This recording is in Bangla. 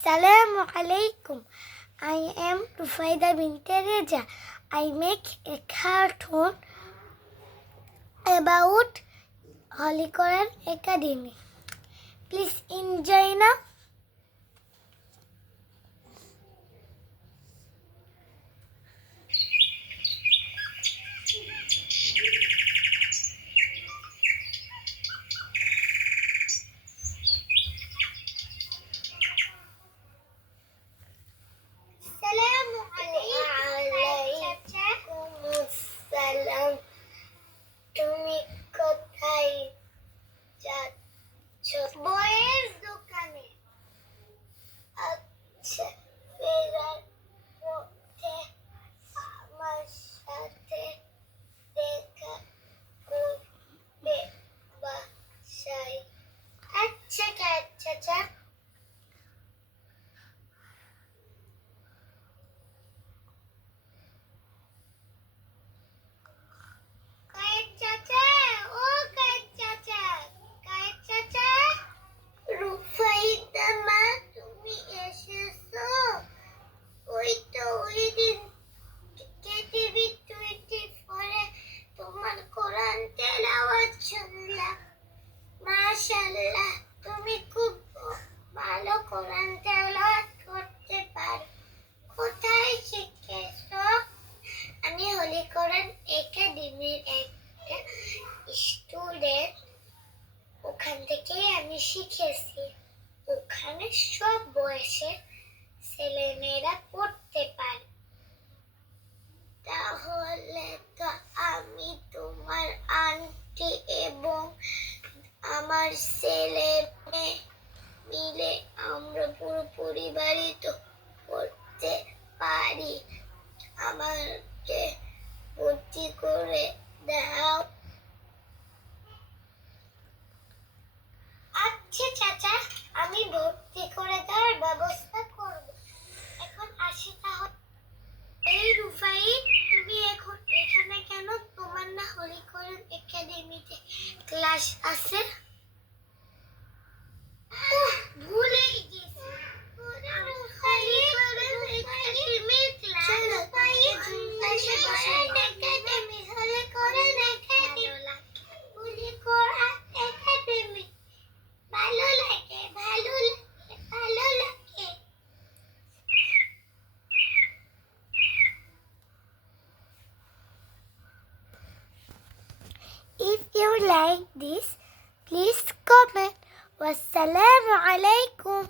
Assalamu alaikum. I am Rufaida bint Reza. I make a cartoon about Holy Quran Academy. Please enjoy now. Assalamu alaikum. Assalam. তুমি কোথায় যাচ্ছ? বইয়ের দোকানে। আচ্ছা, ফেরার পথে আমার সাথে দেখা করবে বাসায়। আচ্ছা চাচা। মাশাআল্লাহ, তুমি খুব ভালো কোরআন তেলাওয়াত করতে পারো। কোথায় শিখেছো? আমি হোলি কোরআন একাডেমির একটা স্টুডেন্ট, ওখান থেকেই আমি শিখেছি। ওখানে সব বয়সের ছেলেমেয়েরা পড়তে পারে। তাহলে তো আমি তোমার আন্টি এবং আমার ছেলে মেয়ে মিলে আমরা পুরো পরিবারই তো পড়তে পারি। আমাকে ভর্তি করে দাও। আচ্ছা চাচা, আমি ভর্তি করে দেওয়ার ব্যবস্থা করব। এখন আসি তাহলে। এই রুফাই, তুমি এখন এখানে কেন? তোমার না হোলি কোরআন একাডেমিতে ক্লাস আছে? ভুলেই গেছি। হোলি কোরআন একাডেমির ক্লাস। চলো তাই একাডেমি, হোলি কোরআন একাডেমি, হোলি কোরআন একাডেমি। ভালো লাগে। If you like this, please comment. Wassalamu alaikum.